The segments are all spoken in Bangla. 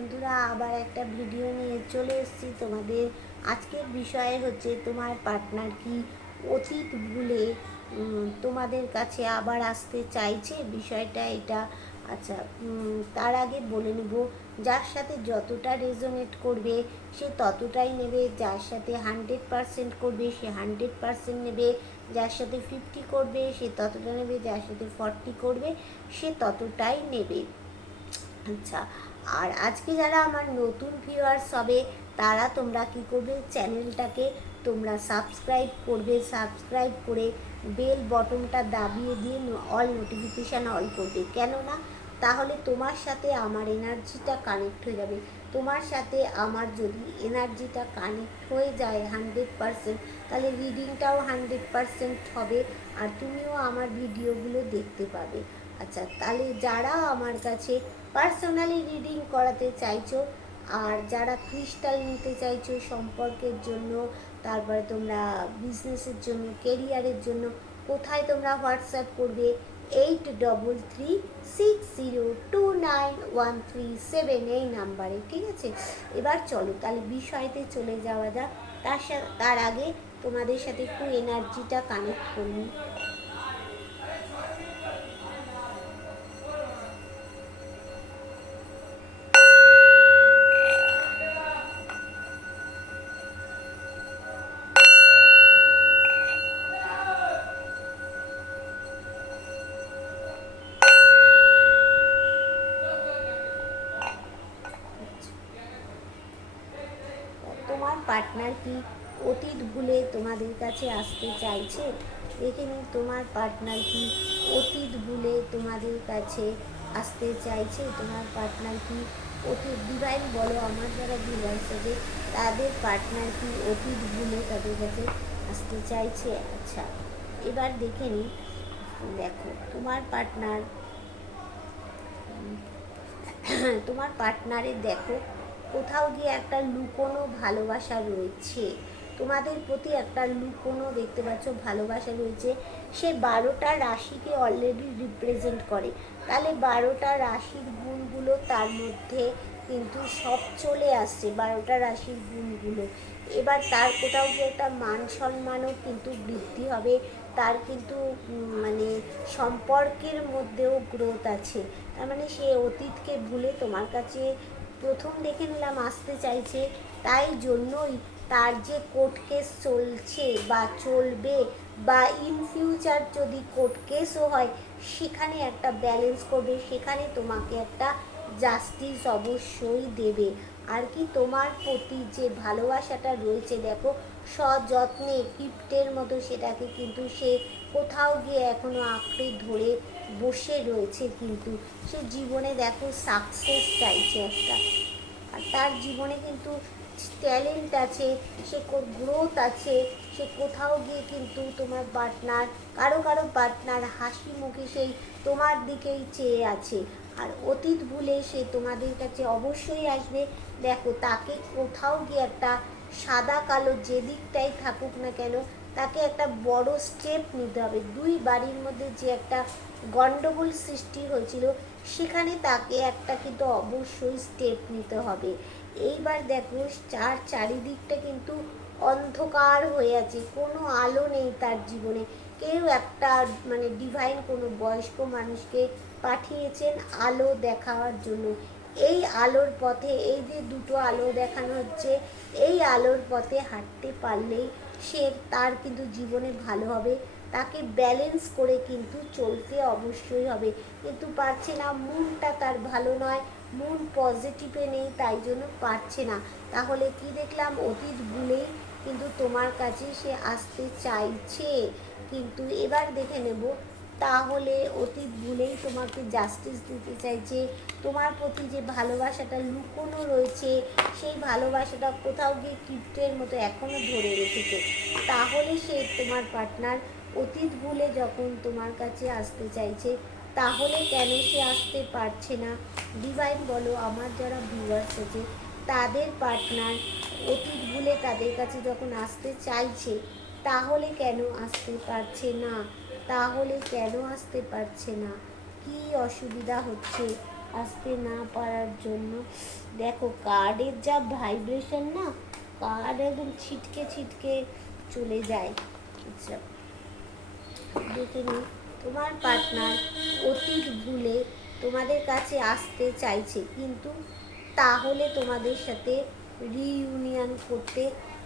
বন্ধুরা, আবার একটা ভিডিও নিয়ে চলে এসেছি তোমাদের। আজকের বিষয় হচ্ছে তোমার পার্টনার কি অতীত ভুলে তোমাদের কাছে আবার আসতে চাইছে, বিষয়টা এটা। আচ্ছা, তার আগে বলে নেব, যার সাথে যতটা রেজোনেট করবে সে ততটাই নেবে, যার সাথে 100% করবে সে 100% নেবে, যার সাথে 50 করবে সে ততটা নেবে, যার সাথে 40 করবে সে ততটাই নেবে। আচ্ছা, আর আজকে যারা আমার নতুন ভিউয়ার্স হবে তারা তোমরা কি করবে, চ্যানেলটাকে তোমরা সাবস্ক্রাইব করবে, সাবস্ক্রাইব করে বেল বটনটা দাবিয়ে দিয়ে অল নোটিফিকেশান অল করবে। কেননা তাহলে তোমার সাথে আমার এনার্জিটা কানেক্ট হয়ে যাবে। তোমার সাথে আমার যদি এনার্জিটা কানেক্ট হয়ে যায় 100%, তাহলে রিডিংটাও 100% হবে আর তুমিও আমার ভিডিওগুলো দেখতে পাবে। আচ্ছা, তাহলে যারা আমার কাছে পার্সোনালি রিডিং করাতে চাইছো আর যারা ক্রিস্টাল নিতে চাইছো সম্পর্কের জন্য, তারপরে তোমরা বিজনেসের জন্য, কেরিয়ারের জন্য, কোথায় তোমরা হোয়াটসঅ্যাপ করবে 8360291377 এই নাম্বারে, ঠিক আছে? এবার চলো তাহলে বিষয়তে চলে যাওয়া যাক। তার আগে তোমাদের সাথে একটু এনার্জিটা কানেক্ট করি। তোমার পার্টনার কি অতীত ভুলে তোমাদের কাছে আসতে চাইছে? দেখে নিন, তোমার পার্টনার কি অতীত ভুলে তোমাদের কাছে আসতে চাইছে? তোমার পার্টনার কি অতীত, ডিভাইন বলো আমার যারা ভিউয়ার্স হবে তাদের পার্টনার কি অতীত ভুলে তাদের কাছে আসতে চাইছে? আচ্ছা, এবার দেখে নিন। দেখো, তোমার পার্টনারের দেখো কোথাও গিয়ে একটা লুকোনো ভালোবাসা রয়েছে, তোমাদের প্রতি একটা লুকোনো দেখতে পাচ্ছ ভালোবাসা রয়েছে। সে 12টা রাশিকে অলরেডি রিপ্রেজেন্ট করে, তাহলে 12টা রাশির গুণগুলো তার মধ্যে কিন্তু সব চলে আসছে, 12টা রাশির গুণগুলো। এবার তার কোথাও গিয়ে একটা মান সম্মানও কিন্তু বৃদ্ধি হবে, তার কিন্তু মানে সম্পর্কের মধ্যেও গ্রোথ আছে। তার মানে সে অতীতকে ভুলে তোমার কাছে প্রথম দেখে নিলাম আসতে চাইছে। তাই জন্যই তার যে কোর্ট কেস চলছে বা চলবে বা ইন ফিউচার যদি কোর্ট কেসও হয় সেখানে একটা ব্যালেন্স করবে, সেখানে তোমাকে একটা জাস্টিস অবশ্যই দেবে। আর কি তোমার প্রতি যে ভালোবাসাটা রয়েছে দেখো, সযত্নে কিপ্টের মতো সেটাকে কিন্তু সে কোথাও গিয়ে এখনও আঁকড়ে ধরে বসে রয়েছে, কিন্তু সে জীবনে দেখো সাকসেস চাইছে একটা। আর তার জীবনে কিন্তু ট্যালেন্ট আছে, সে গ্রোথ আছে, সে কোথাও গিয়ে কিন্তু তোমার পার্টনার, কারো পার্টনার হাসি মুখে সেই তোমার দিকেই চেয়ে আছে। আর অতীত ভুলে সে তোমাদের কাছে অবশ্যই আসবে। দেখো, তাকে কোথাও গিয়ে একটা সাদা কালো যে দিকটাই থাকুক না কেন, তাকে একটা বড় স্টেপ নিতে হবে। দুই বাড়ির মধ্যে যে একটা গণ্ডগোল সৃষ্টি হয়েছিল সেখানে তাকে একটা কিন্তু অবশ্যই স্টেপ নিতে হবে। এইবার দেখো, চারিদিকটা কিন্তু অন্ধকার হয়ে আছে, কোনো আলো নেই তার জীবনে। কেউ একটা মানে ডিভাইন কোনো বয়স্ক মানুষকে পাঠিয়েছেন আলো দেখাবার জন্য। এই আলোর পথে, এই যে দুটো আলো দেখানো হচ্ছে, এই আলোর পথে হাঁটতে পারলেই সে তার কিন্তু জীবনে ভালো হবে। তাকে ব্যালেন্স করে কিন্তু চলতে অবশ্যই হবে, কিন্তু পারছে না, মুডটা তার ভালো নয়, মুড পজিটিভে নেই, তাই জন্য পারছে না। তাহলে কি দেখলাম, অতীত ভুলেই কিন্তু তোমার কাছে সে আসতে চাইছে। কিন্তু এবার দেখে নেব, তাহলে অতীত ভুলেই তোমাকে জাস্টিস দিতে চাইছে। তোমার প্রতি যে ভালোবাসাটা লুকোনো রয়েছে সেই ভালোবাসাটা কোথাও গিয়ে কিপ্টের মতো এখনও ধরে রেখেছে। তাহলে সে তোমার পার্টনার অতীত ভুলে যখন তোমার কাছে আসতে চাইছে, তাহলে কেন সে আসতে পারছে না? ডিভাইন বলো আমার যারা ভিউয়ার্স আছে তাদের পার্টনার অতীত ভুলে তাদের কাছে যখন আসতে চাইছে, তাহলে কেন আসতে পারছে না? তাহলে কেন আসতে পারছে না? কি অসুবিধা হচ্ছে? আসতে না পারার জন্য। দেখো কার্ডের যা ভাইব্রেশন না, কার্ড একদম ছিটকে ছিটকে চলে যায়। আচ্ছা, দেখে নিই। তোমার পার্টনার অতীত ভুলে তোমাদের কাছে আসতে চাইছে, কিন্তু তাহলে তোমাদের সাথে রিইউনিয়ন করতে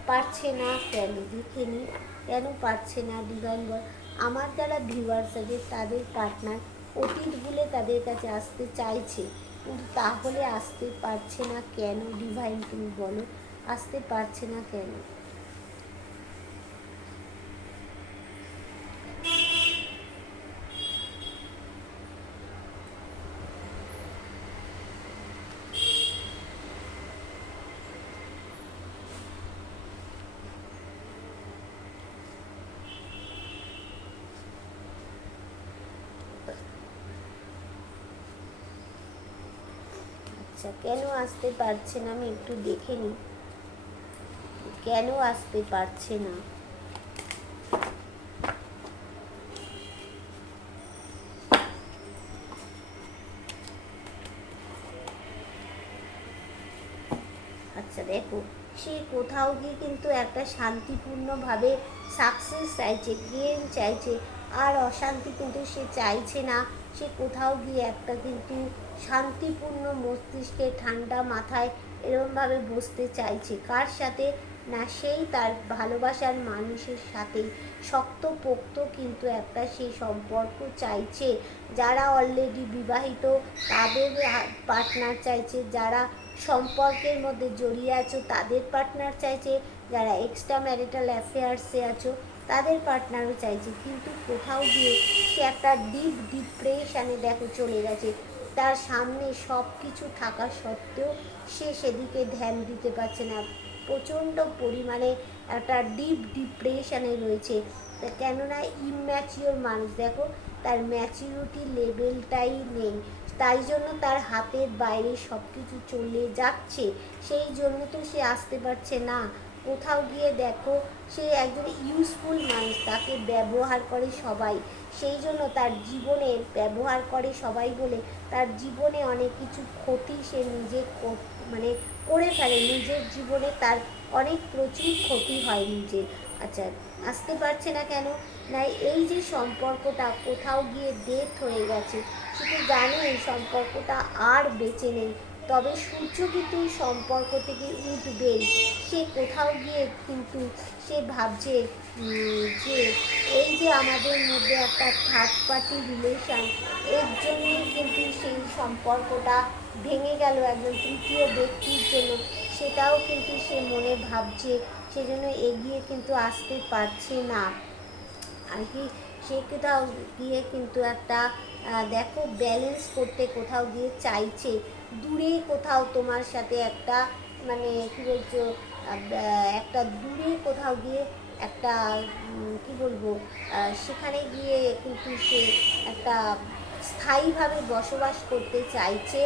পারছে না কেন? দেখে নিই কেন পারছে না। ডিভাইন বল, আমার যারা ভিউয়ার্স আছে তাদের পার্টনার অতীত ভুলে তাদের কাছে আসতে চাইছে, কিন্তু তাহলে আসতে পারছে না কেন? ডিভাইন তুমি বলো, আসতে পারছে না কেন? আচ্ছা, কেন আসতে পারছে না আমি একটু দেখে নিই, কেন আসতে পারছে না। আচ্ছা দেখো, সে কোথাও গিয়ে কিন্তু একটা শান্তিপূর্ণভাবে সাকসেস চাইছে, গেম চাইছে, আর অশান্তি কিন্তু সে চাইছে না। সে কোথাও গিয়ে একটা কিন্তু শান্তিপূর্ণ মস্তিষ্কে ঠান্ডা মাথায় এরমভাবে বসতে চাইছে। কার সাথে না, সেই তার ভালোবাসার মানুষের সাথে শক্তপোক্ত কিন্তু একটা সেই সম্পর্ক চাইছে। যারা অলরেডি বিবাহিত তাদের পার্টনার চাইছে, যারা সম্পর্কের মধ্যে জড়িয়ে আছো তাদের পার্টনার চাইছে, যারা এক্সট্রা ম্যারিটাল অ্যাফেয়ার্সে আছো তাদের পার্টনারও চাইছে, কিন্তু কোথাও গিয়ে সে একটা ডিপ ডিপ্রেশনে দেখো চলে গেছে। তার সামনে সব কিছু থাকা সত্ত্বেও সে সেদিকে ধ্যান দিতে পারছে না, প্রচণ্ড পরিমাণে একটা ডিপ ডিপ্রেশনে রয়েছে। কেননা ইম্যাচিওর মানুষ, দেখো তার ম্যাচিউরিটি লেভেলটাই নেই, তাই জন্য তার হাতের বাইরে সব কিছু চলে যাচ্ছে, সেই জন্য তো সে আসতে পারছে না। কোথাও গিয়ে দেখো সে একজন ইউজফুল মানুষ, তাকে ব্যবহার করে সবাই, সেই জন্য তার জীবনে ব্যবহার করে সবাই বলে তার জীবনে অনেক কিছু ক্ষতি সে নিজে মানে করে ফেলে, নিজের জীবনে তার অনেক প্রচুর ক্ষতি হয় নিজের। আচ্ছা, আসতে পারছে না কেন? না, এই যে সম্পর্কটা কোথাও গিয়ে ডেথ হয়ে গেছে, শুধু জানে এই সম্পর্কটা আর বেঁচে নেই, তবে সূর্য কিন্তু এই সম্পর্ক থেকে উঠবেই। সে কোথাও গিয়ে কিন্তু সে ভাবছে যে এই যে আমাদের মধ্যে একটা থার্ড পার্টি রিলেশান, এর জন্যই কিন্তু সেই সম্পর্কটা ভেঙে গেল একজন তৃতীয় ব্যক্তির জন্য, সেটাও কিন্তু সে মনে ভাবছে, সেজন্য এগিয়ে কিন্তু আসতে পারছে না আর কি। সে কোথাও গিয়ে কিন্তু একটা দেখো ব্যালেন্স করতে কোথাও গিয়ে চাইছে, দূরে কোথাও তোমার সাথে একটা মানে কী বলছো, একটা দূরে কোথাও গিয়ে একটা কি বলবো, সেখানে গিয়ে কিন্তু সে একটা স্থায়ীভাবে বসবাস করতে চাইছে।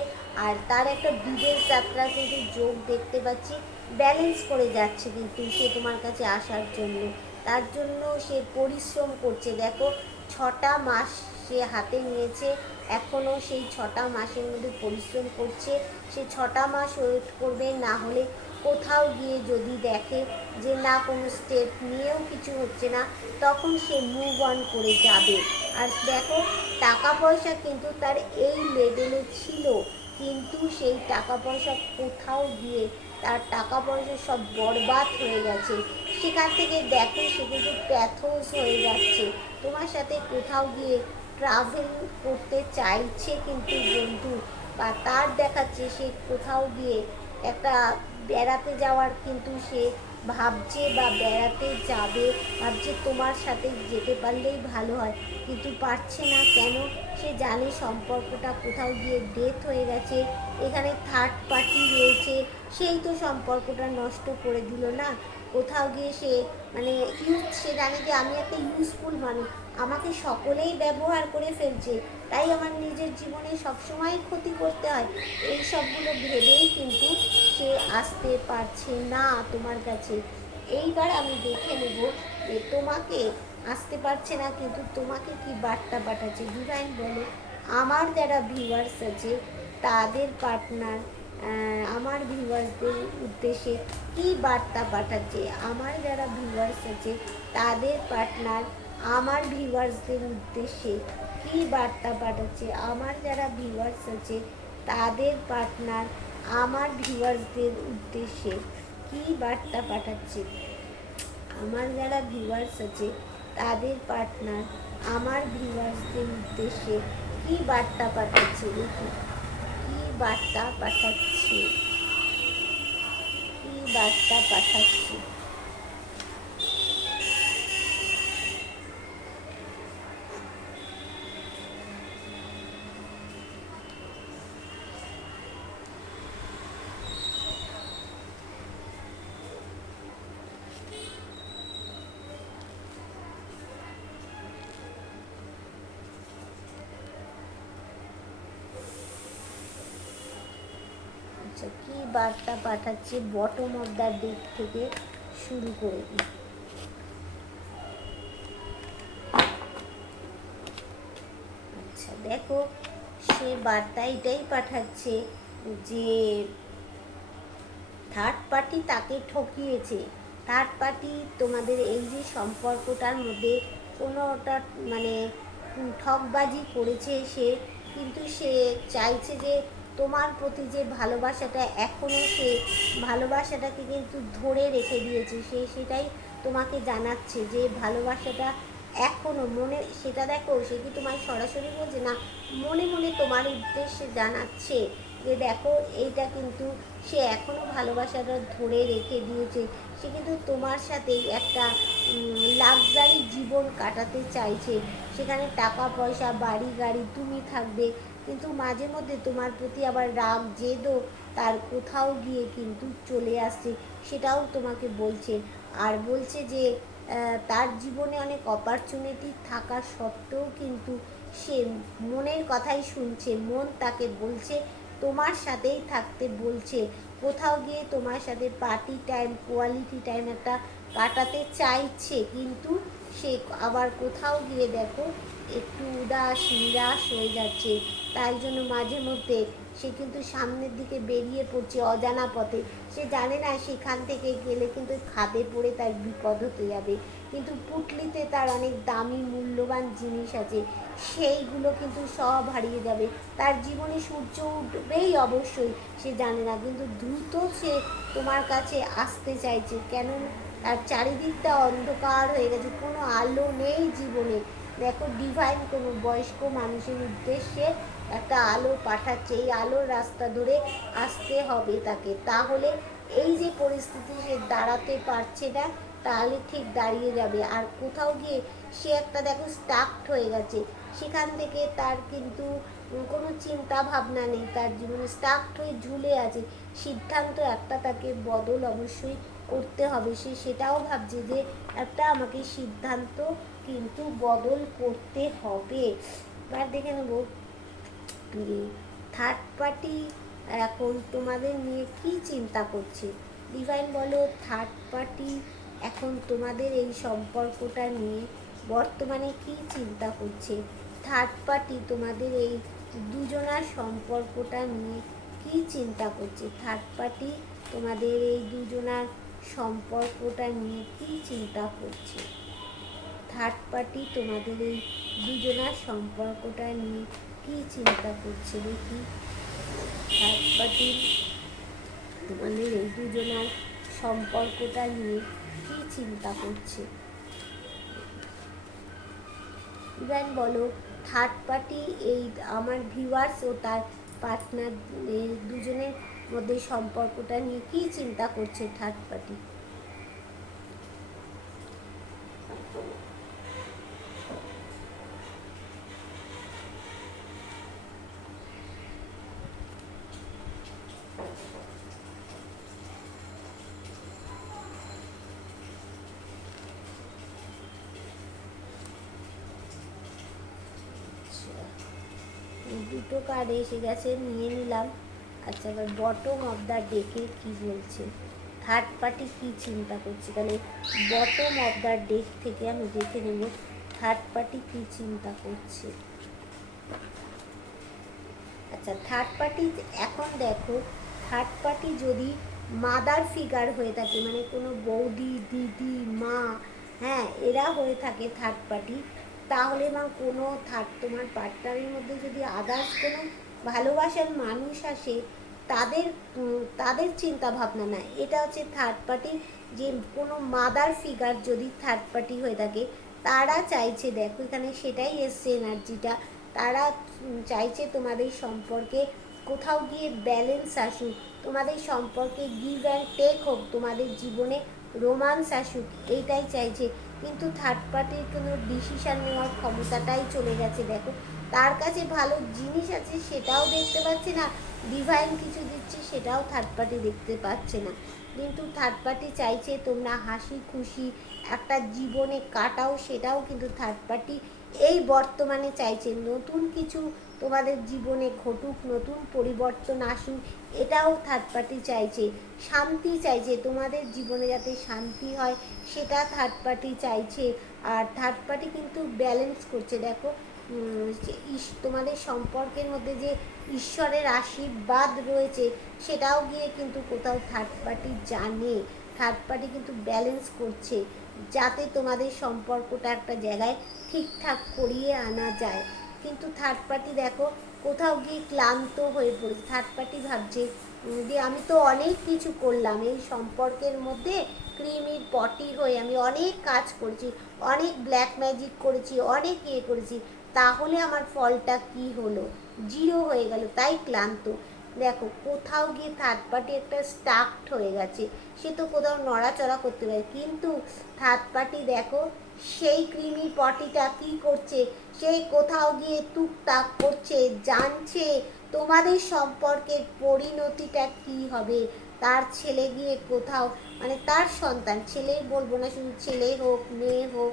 আর তার একটা বিদেশ যাত্রা কিন্তু যোগ দেখতে পাচ্ছি, ব্যালেন্স করে যাচ্ছে কিন্তু সে তোমার কাছে আসার জন্য। তার জন্য সে পরিশ্রম করছে, দেখো 6টা মাস সে হাতে নিয়েছে, এখনও সেই 6টা মাসের মধ্যে পরিশ্রম করছে। সে 6টা মাস ওয়েট করবে, না হলে কোথাও গিয়ে যদি দেখে যে না কোনো স্টেপ নিয়েও কিছু হচ্ছে না, তখন সে মুভ অন করে যাবে। আর দেখো টাকা পয়সা কিন্তু তার এই লেভেলে ছিল, কিন্তু সেই টাকা পয়সা কোথাও গিয়ে তার টাকা পয়সা সব বরবাদ হয়ে গেছে। সেখান থেকে দেখো সে কিন্তু প্যাথোস হয়ে যাচ্ছে। তোমার সাথে কোথাও গিয়ে ট্রাভেল করতে চাইছে কিন্তু বন্ধু, বা তার দেখাচ্ছে সে কোথাও গিয়ে একটা বেড়াতে যাওয়ার কিন্তু সে ভাবছে, বা বেড়াতে যাবে ভাবছে, তোমার সাথে যেতে পারলেই ভালো হয়, কিন্তু পারছে না কেন? সে জানে সম্পর্কটা কোথাও গিয়ে ডেথ হয়ে গেছে, এখানে থার্ড পার্টি রয়েছে, সেই তো সম্পর্কটা নষ্ট করে দিল না। কোথাও গিয়ে সে মানে সে জানে যে আমি একটা ইউজফুল মানুষ, আমাকে সকলেই ব্যবহার করে ফেলছে, তাই আমার নিজের জীবনে সবসময় ক্ষতি করতে হয়, এই সবগুলো ভেবেই কিন্তু সে আসতে পারছে না তোমার কাছে। এইবার আমি দেখে নেব যে তোমাকে আসতে পারছে না, কিন্তু তোমাকে কি বার্তা পাঠাচ্ছে। ডিভাইন বলো, আমার যারা ভিউয়ার্স আছে তাদের পার্টনার আমার ভিউয়ার্সদের উদ্দেশ্যে কী বার্তা পাঠাচ্ছে, আমার যারা ভিউয়ার্স আছে তাদের পার্টনার আমার ভিউয়ার্সদের উদ্দেশ্যে কী বার্তা পাঠাচ্ছে, আমার যারা ভিউয়ার্স আছে তাদের পার্টনার আমার ভিউয়ার্সদের উদ্দেশ্যে কী বার্তা পাঠাচ্ছে, আমার যারা ভিউয়ার্স আছে তাদের পার্টনার আমার ভিউয়ার্সদের উদ্দেশ্যে কী বার্তা পাঠাচ্ছে, দেখি কী বার্তা পাঠাচ্ছে, কী বার্তা পাঠাচ্ছে। আচ্ছা, কী বার্তা পাঠাচ্ছে বটম অফ দ্য ডেক থেকে শুরু করে দিই। আচ্ছা দেখো, সে বার্তা এটাই পাঠাচ্ছে যে থার্ড পার্টি তাকে ঠকিয়েছে, থার্ড পার্টি তোমাদের এই যে সম্পর্কটার মধ্যে কোনোটা মানে ঠকবাজি করেছে সে, কিন্তু সে চাইছে যে তোমার প্রতি যে ভালোবাসাটা এখনও সে ভালোবাসাটাকে কিন্তু ধরে রেখে দিয়েছে, সে সেটাই তোমাকে জানাচ্ছে যে ভালোবাসাটা এখনও মনে, সেটা দেখো সে কি তোমায় সরাসরি বলছে না, মনে মনে তোমার উদ্দেশ্যে জানাচ্ছে যে দেখো এইটা কিন্তু সে এখনও ভালোবাসাটা ধরে রেখে দিয়েছে, সে কিন্তু তোমার সাথেই একটা লাক্সারি জীবন কাটাতে চাইছে, সেখানে টাকা পয়সা বাড়ি গাড়ি তুমি থাকবে, কিন্তু মাঝে মধ্যে তোমার প্রতি আবার রাগ জেদও তার কোথাও গিয়ে কিন্তু চলে আসছে, সেটাও তোমাকে বলছে। আর বলছে যে তার জীবনে অনেক অপরচুনিটি থাকা সত্ত্বেও কিন্তু সে মনের কথাই শুনছে, মন তাকে বলছে তোমার সাথেই থাকতে বলছে, কোথাও গিয়ে তোমার সাথে পার্টি টাইম কোয়ালিটি টাইম একটা কাটাতে চাইছে, কিন্তু সে আবার কোথাও গিয়ে দেখো একটু উদাস নিরাশ হয়ে যাচ্ছে, তাই জন্য মাঝে মধ্যে সে কিন্তু সামনের দিকে বেরিয়ে পড়ছে অজানা পথে, সে জানে না সেখান থেকে গেলে কিন্তু খাদে পড়ে তার বিপদ হতে যাবে, কিন্তু পুটলিতে তার অনেক দামি মূল্যবান জিনিস আছে, সেইগুলো কিন্তু সব হারিয়ে যাবে, তার জীবনে সূর্য উঠবেই অবশ্যই, সে জানে না, কিন্তু দ্রুত সে তোমার কাছে আসতে চাইছে, কেন তার চারিদিকটা অন্ধকার হয়ে গেছে, কোনো আলো নেই জীবনে, দেখো ডিভাইন কোনো বয়স্ক মানুষের উদ্দেশ্যে একটা আলো পাঠাচ্ছে, এই আলোর রাস্তা ধরে আসতে হবে তাকে, তাহলে এই যে পরিস্থিতি সে দাঁড়াতে পারছে না তাহলে ঠিক দাঁড়িয়ে যাবে, আর কোথাও গিয়ে সে একটা দেখো স্টাকড হয়ে গেছে, সেখান থেকে তার কিন্তু কোনো চিন্তা ভাবনা নেই, তার জীবনে স্টাকড হয়ে ঝুলে আছে, সিদ্ধান্ত একটা তাকে বদল অবশ্যই করতে হবে, সে সেটাও ভাবছে যে একটা আমাকে সিদ্ধান্ত কিন্তু বদল করতে হবে। এবার দেখে নেব থার্ড পার্টি এখন তোমাদের নিয়ে কি চিন্তা করছে, ডিভাইন বলো থার্ড পার্টি এখন তোমাদের এই সম্পর্কটা নিয়ে বর্তমানে কি চিন্তা করছে, থার্ড পার্টি তোমাদের এই দুজনার সম্পর্কটা নিয়ে কি চিন্তা করছে, থার্ড পার্টি তোমাদের এই দুজনার সম্পর্কটা নিয়ে কি চিন্তা করছে, থার্ড পার্টি তোমাদের এই দুজনার সম্পর্কটা নিয়ে কি চিন্তা করছে, দেখি থার্ড পার্টি তোমাদের এই দুজনার সম্পর্কটা নিয়ে কি চিন্তা করছে, ইভেন বলো থার্ড পার্টি এই আমার ভিউয়ার্স ও তার পার্টনার দুজনের মধ্যে সম্পর্কটা নিয়ে কি চিন্তা করছে থার্ড পার্টি। দুটো কার্ড এসে গেছে, নিয়ে নিলাম। আচ্ছা, এবার বটম অফ দ্য ডেকে কী বলছে, থার্ড পার্টি কী চিন্তা করছে, তাহলে বটম অফ দ্য ডেক থেকে আমি দেখে নেব থার্ড পার্টি কী চিন্তা করছে। আচ্ছা, থার্ড পার্টি এখন দেখো, থার্ড পার্টি যদি মাদার ফিগার হয়ে থাকে, মানে কোনো বৌদি, দিদি, মা, হ্যাঁ, এরা হয়ে থাকে থার্ড পার্টি, তাহলে বা কোনো থার্ড তোমার পার্টনারের মধ্যে যদি আদার্স কোনো ভালোবাসার মানুষ আসে, তাদের তাদের চিন্তা ভাবনা না, এটা হচ্ছে থার্ড পার্টি। যে কোনো মাদার ফিগার যদি থার্ড পার্টি হয়ে থাকে, তারা চাইছে, দেখো এখানে সেটাই এসছে এনার্জিটা, তারা চাইছে তোমাদের সম্পর্কে কোথাও গিয়ে ব্যালেন্স আসুক, তোমাদের সম্পর্কে গিভ অ্যান্ড টেক হোক, তোমাদের জীবনে রোমান্স আসুক, এইটাই চাইছে। কিন্তু থার্ড পার্টির কোনো ডিসিশান নেওয়ার ক্ষমতাটাই চলে গেছে। দেখো, তার কাছে ভালো জিনিস আছে সেটাও দেখতে পাচ্ছে না, ডিভাইন কিছু দিচ্ছে সেটাও থার্ড পার্টি দেখতে পাচ্ছে না। কিন্তু থার্ড পার্টি চাইছে তোমরা হাসি খুশি একটা জীবনে কাটাও, সেটাও কিন্তু থার্ড পার্টি এই বর্তমানে চাইছে। নতুন কিছু তোমাদের জীবনে ঘটুক, নতুন পরিবর্তন আসুক, এটাও থার্ড পার্টি চাইছে। শান্তি চাইছে, তোমাদের জীবনে যাতে শান্তি হয় সেটা থার্ড পার্টি চাইছে। আর থার্ড পার্টি কিন্তু ব্যালেন্স করছে। দেখো, তোমাদের সম্পর্কের মধ্যে যে ঈশ্বরের আশীর্বাদ রয়েছে সেটাও গিয়ে কিন্তু কোথাও থার্ড পার্টি জানে। থার্ড পার্টি কিন্তু ব্যালেন্স করছে যাতে তোমাদের সম্পর্কটা একটা জায়গায় ঠিকঠাক করিয়ে আনা যায়। কিন্তু থার্ড পার্টি দেখো কোথাও গিয়ে ক্লান্ত হয়ে পড়েছে। থার্ড পার্টি ভাবছে যে আমি তো অনেক কিছু করলাম এই সম্পর্কের মধ্যে, ক্রিমির পটি হয়ে আমি অনেক কাজ করেছি, অনেক ব্ল্যাক ম্যাজিক করেছি, অনেক ইয়ে করেছি, তাহলে আমার ফলটা কি হলো? জিরো হয়ে গেল, তাই ক্লান্ত। দেখো কোথাও গিয়ে থার্ড পার্টি একটা স্টাকড হয়ে গেছে, সে তো কোথাও নড়াচড়া করতে পারে, কিন্তু থার্ড পার্টি দেখো সেই ক্রিমি পটিটা কি করছে, সে কোথাও গিয়ে টুকটাক করছে, জানছে তোমাদের সম্পর্কের পরিণতিটা কি হবে। তার ছেলে গিয়ে কোথাও, মানে তার সন্তান, ছেলে বলবো না, শুধু ছেলে হোক মেয়ে হোক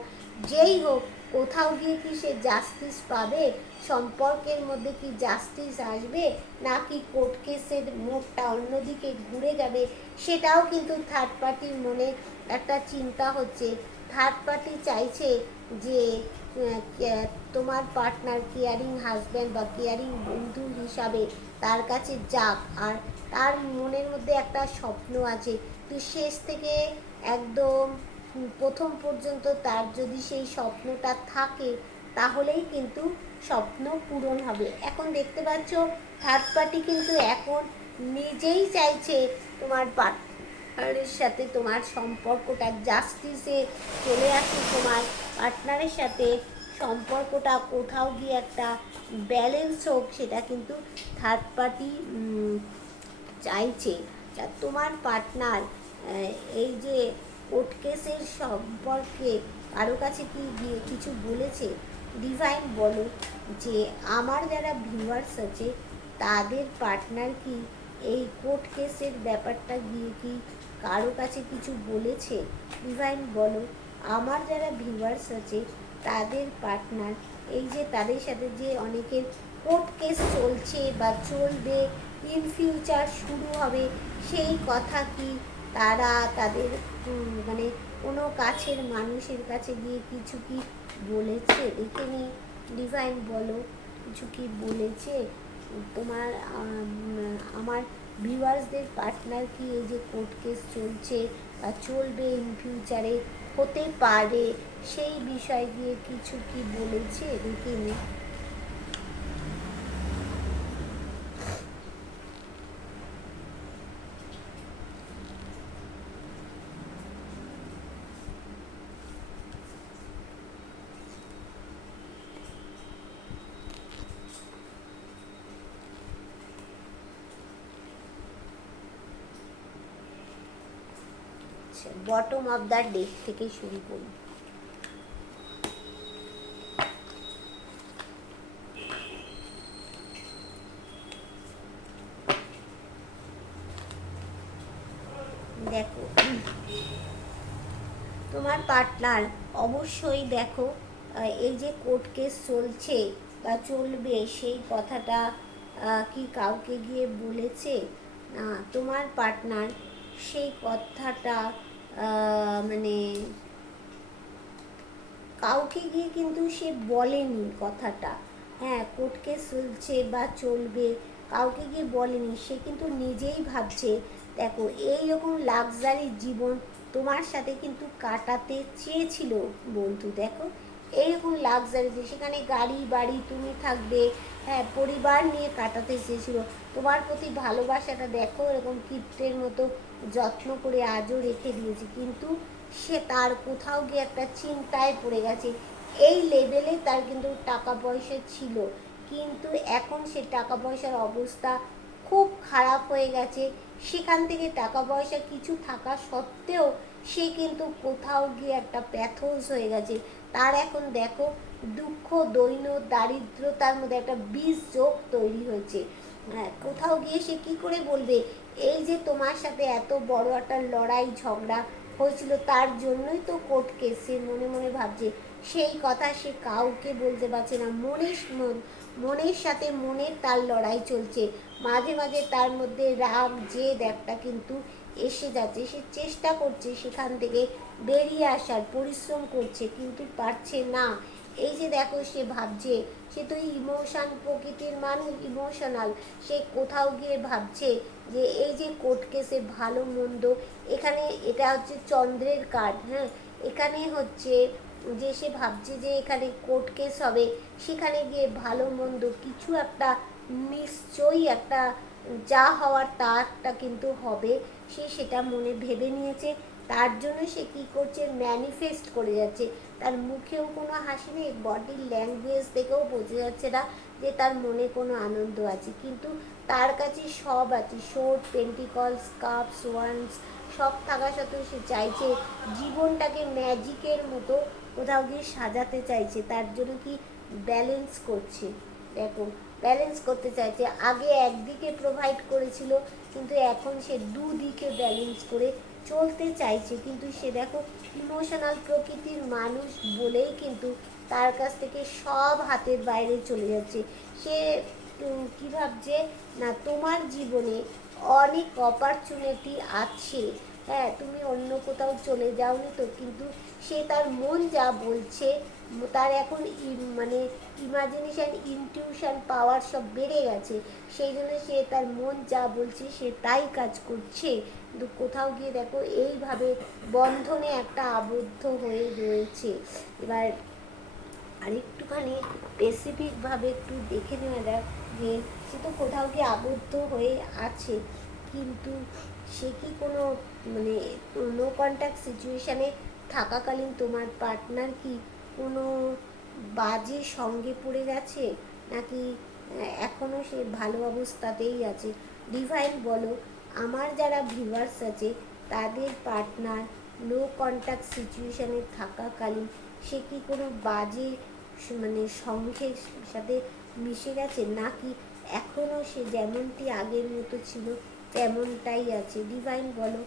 যেই হোক, কোথাও গিয়ে কি সে জাস্টিস পাবে? সম্পর্কের মধ্যে কি জাস্টিস আসবে, নাকি কোর্ট কেসের মোড়টা অন্যদিকে ঘুরে যাবে, সেটাও কিন্তু থার্ড পার্টির মনে একটা চিন্তা হচ্ছে। থার্ড পার্টি চাইছে যে তোমার পার্টনার কেয়ারিং হাজব্যান্ড বা কেয়ারিং বন্ধু হিসাবে তার কাছে যাক, আর তার মনের মধ্যে একটা স্বপ্ন আছে, তো শেষ থেকে একদম প্রথম পর্যন্ত তার যদি সেই স্বপ্নটা থাকে, তাহলেই কিন্তু স্বপ্ন পূরণ হবে। এখন দেখতে পাচ্ছ থার্ড পার্টি কিন্তু এখন নিজেই চাইছে তোমার পার্টনারের সাথে তোমার সম্পর্কটা জাস্টিসে চলে আসুক, তোমার পার্টনারের সাথে সম্পর্কটা কোথাও গিয়ে একটা ব্যালেন্স হোক, সেটা কিন্তু থার্ড পার্টি চাইছে। তোমার পার্টনার এই যে কোর্ট কেসের সম্পর্কে কারো কাছে কি গিয়ে কিছু বলেছে? ডিভাইন বলো যে আমার যারা ভিউয়ার্স আছে তাদের পার্টনার কি এই কোর্ট কেসের ব্যাপারটা গিয়ে কি কারো কাছে কিছু বলেছে? ডিভাইন বলো আমার যারা ভিউয়ার্স আছে তাদের পার্টনার, এই যে তাদের সাথে যে অনেকের কোর্ট কেস চলছে বা চলবে, ইন ফিউচার শুরু হবে, সেই কথা কি তারা তাদের মানে কোনো কাছের মানুষের কাছে গিয়ে কিছু কি বলেছে? দেখে নি ডিভাইন বলো কিছু কি বলেছে তোমার আমার ভিউয়ার্সদের পার্টনার কি এই যে কোর্ট কেস চলছে বা চলবে ইন ফিউচারে হতে পারে, সেই বিষয় দিয়ে কিছু কি বলেছে? দেখে নি। বটম অফ দ্য ডেক থেকে শুরু করি। দেখো তোমার পার্টনার অবশ্যই দেখো এই যে কোর্ট কেস চলছে বা চলবে সেই কথাটা কি কাউকে গিয়ে বলেছে? তোমার পার্টনার সেই কথাটা মানে কাউকে গিয়ে কিন্তু সে বলেনি কথাটা। হ্যাঁ, কোর্ট কেস চলছে বা চলবে কাউকে গিয়ে বলেনি, সে কিন্তু নিজেই ভাবছে। দেখো এইরকম লাক্সারি জীবন তোমার সাথে কিন্তু কাটাতে চেয়েছিল বন্ধু। দেখো এইরকম লাক্সারিতে, সেখানে গাড়ি বাড়ি তুমি থাকবে, হ্যাঁ, পরিবার নিয়ে কাটাতে চেয়েছিল। তোমার প্রতি ভালোবাসাটা দেখো এরকম কীর্তের মতো যত্ন করে আজও রেখে দিয়েছে, কিন্তু সে তার কোথাও গিয়ে একটা চিন্তায় পড়ে গেছে। এই লেভেলে তার কিন্তু টাকা পয়সা ছিল, কিন্তু এখন সে টাকা পয়সার অবস্থা খুব খারাপ হয়ে গেছে। সেখান থেকে টাকা পয়সা কিছু থাকা সত্ত্বেও সে কিন্তু কোথাও গিয়ে একটা প্যাথোস হয়ে গেছে। তার এখন দেখো দুঃখ, দৈন্য, দারিদ্রতার মধ্যে একটা বিষ যোগ তৈরি হয়েছে। হ্যাঁ, কোথাও গিয়ে সে কী করে বলবে এই যে তোমার সাথে এত বড় একটা লড়াই ঝগড়া হয়েছিল, তার জন্যই তো কোর্ট কেস। সে মনে মনে ভাবছে, সেই কথা সে কাউকে বলতে পারছে না। মনের সাথে মনের তার লড়াই চলছে। মাঝে মাঝে তার মধ্যে রাগ জেদ একটা কিন্তু এসে যাচ্ছে। সে চেষ্টা করছে সেখান থেকে বেরিয়ে আসার, পরিশ্রম করছে, কিন্তু পারছে না। এই যে দেখো সে ভাবছে, সে তো ইমোশন প্রকৃতির মানুষ, ইমোশনাল। সে কোথাও গিয়ে ভাবছে যে এই যে কোর্ট কেসে ভালো মন্দ, এখানে এটা হচ্ছে চন্দ্রের কার্ড, হ্যাঁ, এখানে হচ্ছে যে সে ভাবছে যে এখানে কোর্ট কেস হবে, সেখানে গিয়ে ভালো মন্দ কিছু একটা নিশ্চয়ই একটা যা হওয়ার তারটা কিন্তু হবে। সে সেটা মনে ভেবে নিয়েছে। তার জন্য সে কী করছে, ম্যানিফেস্ট করে যাচ্ছে। তার মুখেও কোনো হাসি নেই, বডির ল্যাঙ্গুয়েজ থেকেও বোঝা যাচ্ছে না যে তার মনে কোনো আনন্দ আছে, কিন্তু তার কাছে সব আছে। শোর্ট, পেন্টিকলস, কাপস, ওয়ান্স সব থাকা সত্ত্বেও সে চাইছে জীবনটাকে ম্যাজিকের মতো কোথাও গিয়ে সাজাতে চাইছে। তার জন্য কি ব্যালেন্স করছে, দেখো ব্যালেন্স করতে চাইছে। আগে একদিকে প্রোভাইড করেছিল, কিন্তু এখন সে দুদিকে ব্যালেন্স করে চলতে চাইছে। কিন্তু সে দেখো ইমোশনাল প্রকৃতির মানুষ বলেই কিন্তু তার কাছ থেকে সব হাতের বাইরে চলে যাচ্ছে। সে কী ভাবছে না, তোমার জীবনে অনেক অপরচুনিটি আছে, হ্যাঁ, তুমি অন্য কোথাও চলে যাওনি তো, কিন্তু সে তার মন যা বলছে, তার এখন মানে ইমাজিনেশান, ইনটিউশন পাওয়ার সব বেড়ে গেছে। সেই জন্য সে তার মন যা বলছে সে তাই কাজ করছে। কিন্তু কোথাও গিয়ে দেখো এইভাবে বন্ধনে একটা আবদ্ধ হয়ে রয়েছে। এবার আরেকটুখানি স্পেসিফিকভাবে একটু দেখে নেওয়া যাক যে সে তো কোথাও গিয়ে আবদ্ধ হয়ে আছে, কিন্তু সে কি কোনো মানে নো কন্ট্যাক্ট সিচুয়েশানে থাকাকালীন তোমার পার্টনার কি কোনো বাজে সঙ্গে পড়ে গেছে, নাকি এখনও সে ভালো অবস্থাতেই আছে? ডিভাইন বলো, আমার যারা ভিউয়ার্স আছে তাদের পার্টনার নো কন্ট্যাক্ট সিচুয়েশানে থাকাকালীন সে কি কোনো বাজে মানে সঙ্গের সাথে মিশে গেছে, নাকি এখনও সে যেমনটি আগের মতো ছিল তেমনটাই আছে? ডিভাইন বলো,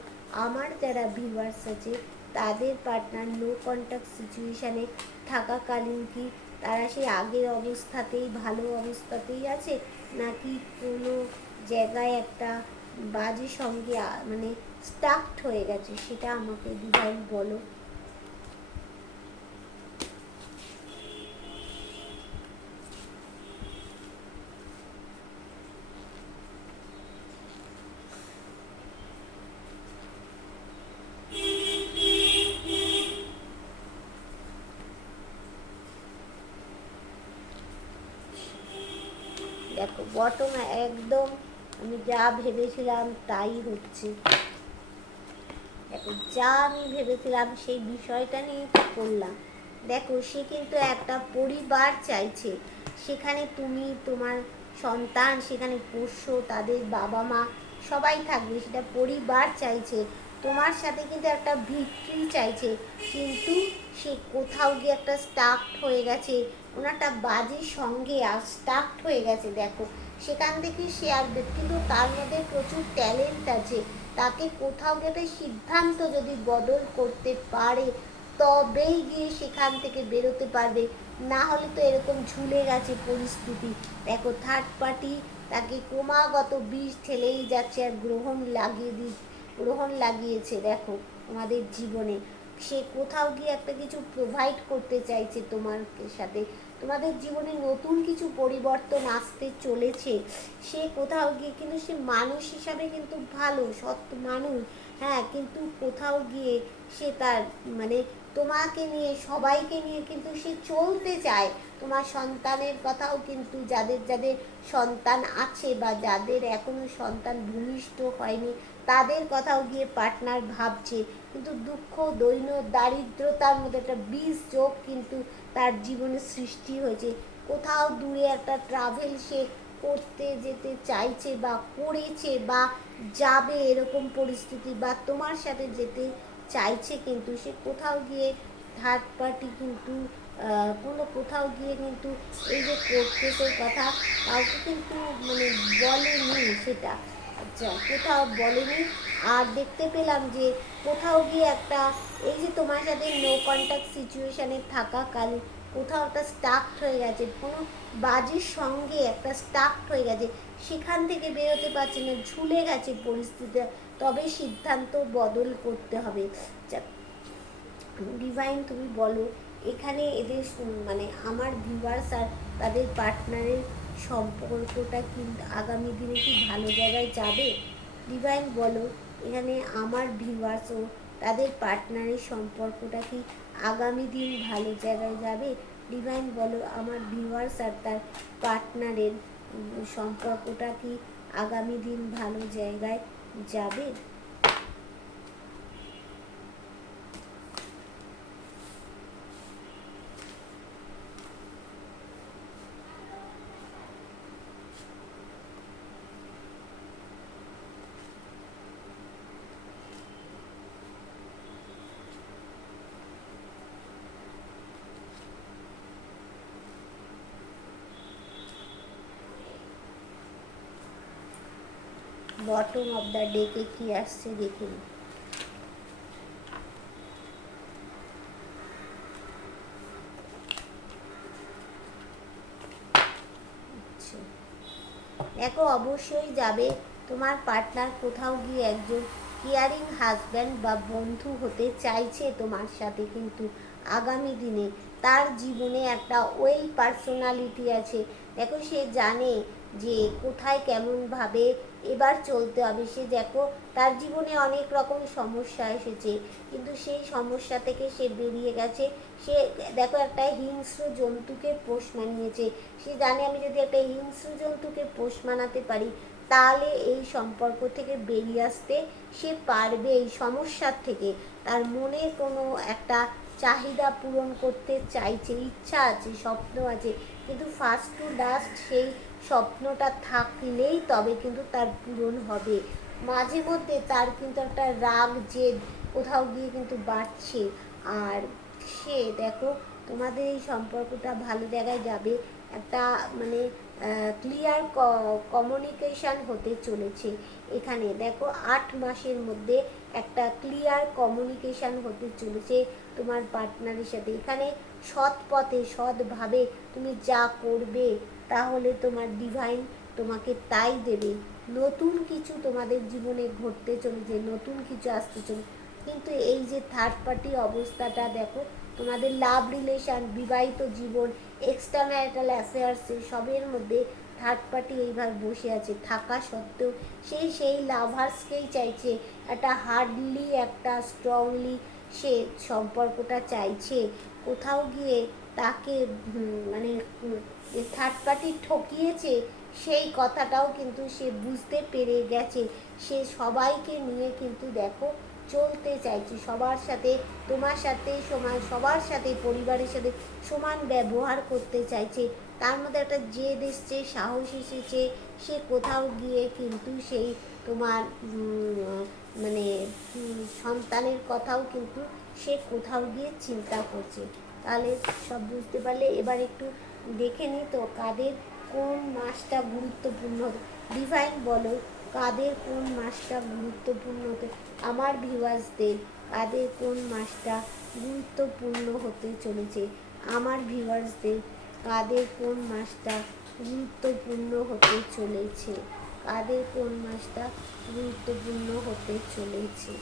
আমার যারা ভিউয়ার্স আছে তাদের পার্টনার নো কন্ট্যাক্ট সিচুয়েশানে থাকাকালীন কি তারা সেই আগের অবস্থাতেই, ভালো অবস্থাতেই আছে, নাকি কোনো জায়গায় একটা বাজে সঙ্গে মানে স্টাকড হয়ে গেছে? সেটা আমাকে ডিভাইন বলো। দেখো বটম একদম আমি যা ভেবেছিলাম তাই হচ্ছে। দেখো যা আমি ভেবেছিলাম সেই বিষয়টা নিয়ে করলাম। দেখো সে কিন্তু একটা পরিবার চাইছে, সেখানে তুমি তোমার সন্তান সেখানে পোষ্য, তাদের বাবা মা সবাই থাকবে, সেটা পরিবার চাইছে। তোমার সাথে কিন্তু একটা ভিক্টরি চাইছে, কিন্তু সে কোথাও গিয়ে একটা স্টাকড হয়ে গেছে, কোনো একটা বাজে সঙ্গে আর স্টাকড হয়ে গেছে। দেখো সেখান থেকে সে আর, কিন্তু তার মধ্যে প্রচুর ট্যালেন্ট আছে। তাকে কোথাও গিয়ে সিদ্ধান্ত যদি বদল করতে পারে তবেই গিয়ে সেখান থেকে বেরোতে পারবে, না হলে তো এরকম ঝুলে গেছে পরিস্থিতি। দেখো থার্ড পার্টি তাকে ক্রমাগত বিষ ঠেলেই যাচ্ছে আর গ্রহণ লাগিয়েছে। দেখো আমাদের জীবনে সে কোথাও গিয়ে একটা কিছু প্রোভাইড করতে চাইছে তোমার সাথে, তোমাদের জীবনে নতুন কিছু পরিবর্তন আসতে চলেছে। সে কোথাও গিয়ে কিন্তু সে মানুষ হিসাবে কিন্তু ভালো সৎ মানুষ, হ্যাঁ, কিন্তু কোথাও গিয়ে সে তার মানে তোমাকে নিয়ে সবাইকে নিয়ে কিন্তু সে চলতে চায়। তোমার সন্তানের কথাও কিন্তু যাদের যাদের সন্তান আছে বা যাদের এখনো সন্তান ভূমিষ্ঠ হয়নি তাদের কথাও গিয়ে পার্টনার ভাবছে, কিন্তু দুঃখ দৈন্য দারিদ্রতার মধ্যে একটা বীজ যোগ কিন্তু তার জীবনে সৃষ্টি হয়েছে। কোথাও দূরে একটা ট্রাভেল সে করতে যেতে চাইছে বা করেছে বা যাবে এরকম পরিস্থিতি, বা তোমার সাথে যেতে চাইছে, কিন্তু সে কোথাও গিয়ে থার্ড পার্টি কিন্তু কোনো কোথাও গিয়ে কিন্তু এই যে কোর্ট কেসের কথা কাউকে কিন্তু মানে বলেনি সেটা, আচ্ছা কোথাও বলেনি। আর দেখতে পেলাম যে কোথাও গিয়ে একটা এই যে তোমার সাথে নো কন্ট্যাক্ট সিচুয়েশানে থাকাকালীন কোথাও একটা স্টাকড হয়ে গেছে, কোনো বাজির সঙ্গে একটা স্টাকড হয়ে গেছে, সেখান থেকে বেরোতে পারছে না, ঝুলে গেছে পরিস্থিতি, তবে সিদ্ধান্ত বদল করতে হবে। ডিভাইন তুমি বলো এখানে এদের মানে আমার ভিউয়ার্স আর তাদের পার্টনারের সম্পর্কটা কিন্তু আগামী দিনে কি ভালো জায়গায় যাবে? ডিভাইন বলো এখানে আমার ভিউয়ার্স ও তাদের পার্টনারের সম্পর্কটা কি আগামী দিন ভালো জায়গায় যাবে? ডিভাইন বলো আমার ভিউয়ার্স আর তার পার্টনারের সম্পর্কটা কি আগামী দিন ভালো জায়গায় যাবে? বটম অফ দ্য ডেকে কি আসছে দেখুন। দেখো অবশ্যই যাবে, তোমার পার্টনার কোথাও গিয়ে একজন কেয়ারিং হাজব্যান্ড বা বন্ধু হতে চাইছে তোমার সাথে, কিন্তু আগামী দিনে তার জীবনে একটা ওয়েল পার্সোনালিটি আছে। দেখো সে জানে যে কোথায় কেমনভাবে এবার চলতে হবে, সে দেখো তার জীবনে অনেক রকম সমস্যা এসেছে, কিন্তু সেই সমস্যা থেকে সে বেরিয়ে গেছে। সে দেখো একটা হিংস্র জন্তুকে পোষ মানিয়েছে, সে জানে আমি যদি একটা হিংস্র জন্তুকে পোষ মানাতে পারি তাহলে এই সম্পর্ক থেকে বেরিয়ে আসতে সে পারবে। এই সমস্যার থেকে তার মনে কোনো একটা চাহিদা পূরণ করতে চাইছে, ইচ্ছা আছে, স্বপ্ন আছে, কিন্তু ফার্স্ট টু লাস্ট সেই স্বপ্নটা থাকলেই তবে কিন্তু তার পূরণ হবে। মাঝে মধ্যে তার কিন্তু একটা রাগ জেদ কোথাও গিয়ে কিন্তু বাড়ছে। আর সে দেখো তোমাদের এই সম্পর্কটা ভালো জায়গায় যাবে, একটা মানে ক্লিয়ার কমিউনিকেশান হতে চলেছে। এখানে দেখো 8 মাসের মধ্যে একটা ক্লিয়ার কমিউনিকেশান হতে চলেছে তোমার পার্টনারের সাথে। এখানে সৎ পথে সৎভাবে তুমি যা করবে তাহলে তোমার ডিভাইন তোমাকে তাই দেবে। নতুন কিছু তোমাদের জীবনে ঘটতে চলেছে, নতুন কিছু আসতে চলেছে, কিন্তু এই যে থার্ড পার্টি অবস্থাটা দেখো তোমাদের লাভ রিলেশান, বিবাহিত জীবন, এক্সট্রা ম্যারিটাল অ্যাফেয়ার্সে সবের মধ্যে থার্ড পার্টি এইভাবে বসে আছে থাকা সত্ত্বেও সেই লাভার্সকেই চাইছে, একটা হার্ডলি একটা স্ট্রংলি সে সম্পর্কটা চাইছে। কোথাও গিয়ে তাকে মানে যে থার্ড পার্টি ঠকিয়েছে সেই কথাটাও কিন্তু সে বুঝতে পেরে গেছে। সে সবাইকে নিয়ে কিন্তু দেখো চলতে চাইছে, সবার সাথে তোমার সাথে সমান, সবার সাথে পরিবারের সাথে সমান ব্যবহার করতে চাইছে। তার মধ্যে একটা জেদ এসছে, সাহস এসেছে, সে কোথাও গিয়ে কিন্তু সেই তোমার মানে সন্তানের কথাও কিন্তু সে কোথাও গিয়ে চিন্তা করছে। তাহলে সব বুঝতে পারলে এবার একটু দেখে নিই তো কাদের কোন মাসটা গুরুত্বপূর্ণ। ডিভাইন বলো কাদের কোন মাসটা গুরুত্বপূর্ণ হতে, আমার ভিউয়ার্সদের কাদের কোন মাসটা গুরুত্বপূর্ণ হতে চলেছে, আমার ভিউয়ার্সদের কাদের কোন মাসটা গুরুত্বপূর্ণ হতে চলেছে, কাদের কোন মাসটা গুরুত্বপূর্ণ হতে চলেছে।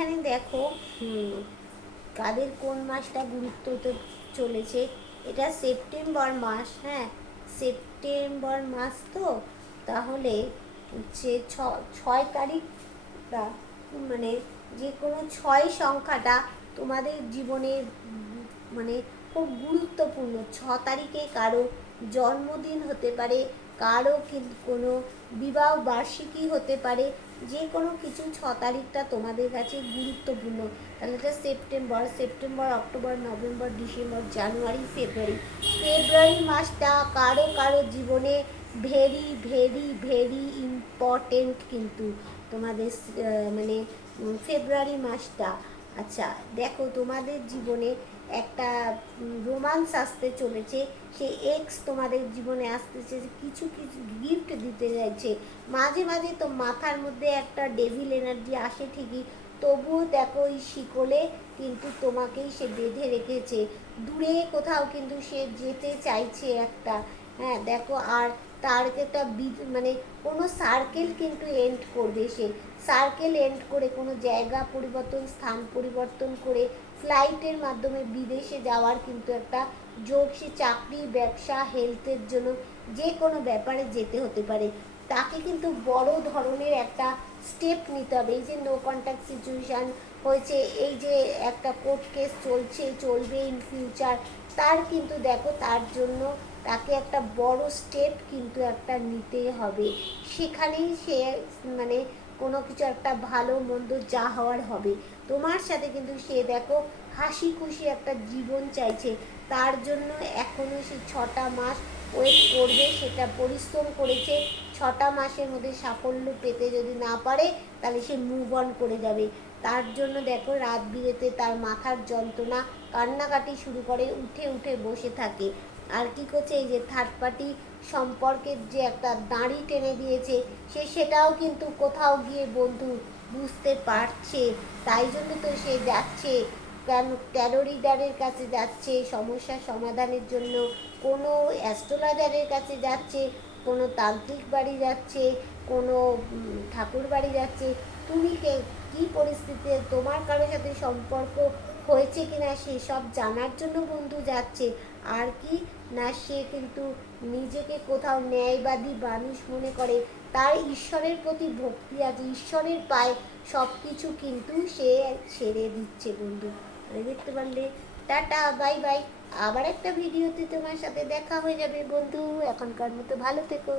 এখানে দেখো কাদের কোন মাসটা গুরুত্ব হতে চলেছে। এটা সেপ্টেম্বর মাস, হ্যাঁ সেপ্টেম্বর মাস তো, তাহলে যে 6 তারিখটা, মানে যে কোনো 6 সংখ্যাটা তোমাদের জীবনে মানে খুব গুরুত্বপূর্ণ। 6 তারিখে কারো জন্মদিন হতে পারে, কারো কিন্তু কোনো বিবাহ বার্ষিকী হতে পারে, যে কোনো কিছু 6 তারিখটা তোমাদের কাছে গুরুত্বপূর্ণ। তাহলে এটা September, September, October, November, December, January, February. February মাসটা কারো কারো জীবনে ভেরি ভেরি ভেরি ইম্পর্টেন্ট কিন্তু তোমাদের মানে ফেব্রুয়ারি মাসটা। আচ্ছা দেখো তোমাদের জীবনে একটা রোমান্স আসতে চলেছে, সেই এক্স তোমাদের জীবনে আসতেছে, কিছু কিছু গিফট দিতে চাইছে। মাঝে মাঝে তো মাথার মধ্যে একটা ডেভিল এনার্জি আসে ঠিকই, তবুও দেখো ওই শিকলে কিন্তু তোমাকেই সে বেঁধে রেখেছে, দূরে কোথাও কিন্তু সে যেতে চাইছে একটা, হ্যাঁ দেখো। আর তার একটা মানে কোনো সার্কেল কিন্তু এন্ড করবে সে, সার্কেল এন্ড করে কোনো জায়গা পরিবর্তন, স্থান পরিবর্তন করে ফ্লাইটের মাধ্যমে বিদেশে যাওয়ার কিন্তু একটা যোগ, সে চাকরি, ব্যবসা, হেলথের জন্য যে কোনো ব্যাপারে যেতে হতে পারে। তাকে কিন্তু বড় ধরনের একটা স্টেপ নিতে হবে। এই যে নো কন্ট্যাক্ট সিচুয়েশান হয়েছে, এই যে একটা কোর্ট কেস চলবে ইন ফিউচার, তার কিন্তু দেখো তার জন্য তাকে একটা বড় স্টেপ কিন্তু একটা নিতে হবে। সেখানেই সে মানে কোনো কিছু একটা ভালো মন্দ যা হওয়ার হবে। তোমার সাথে কিন্তু সে দেখো হাসি খুশি একটা জীবন চাইছে, তার জন্য এখনও সে 6টা মাস ওয়েট করবে, সেটা পরিশ্রম করেছে। 6টা মাসের মধ্যে সাফল্য পেতে যদি না পারে তাহলে সে মুভ অন করে যাবে। তার জন্য দেখো রাত বিরেতে তার মাথার যন্ত্রণা, কান্নাকাটি শুরু করে, উঠে উঠে বসে থাকে। আর কি করছে, এই যে থার্ড পার্টি সম্পর্কের যে একটা দাঁড়ি টেনে দিয়েছে, সে সেটাও কিন্তু কোথাও গিয়ে বন্ধু বুঝতে পারছে। তাই জন্য তো সে যাচ্ছে, কেন ট্যারো রিডারের কাছে যাচ্ছে সমস্যা সমাধানের জন্য, কোনো অ্যাস্ট্রোলজারের কাছে যাচ্ছে, কোনো তান্ত্রিক বাড়ি যাচ্ছে, কোনো ঠাকুর বাড়ি যাচ্ছে। তুমি কী পরিস্থিতিতে তোমার কারোর সাথে সম্পর্ক হয়েছে কিনা সেসব জানার জন্য বন্ধু যাচ্ছে। আর কি না, সে কিন্তু নিজেকে কোথাও ন্যায়বাদী মানুষ মনে করে, তার ঈশ্বরের প্রতি ভক্তি আছে, ঈশ্বরের পায়ে সব কিছু কিন্তু সে ছেড়ে দিচ্ছে বন্ধু। দেখতে পারলে। Tata, bye bye. আবার একটা ভিডিওতে তোমার সাথে দেখা হয়ে যাবে বন্ধু, এখনকার মতো ভালো থেকো।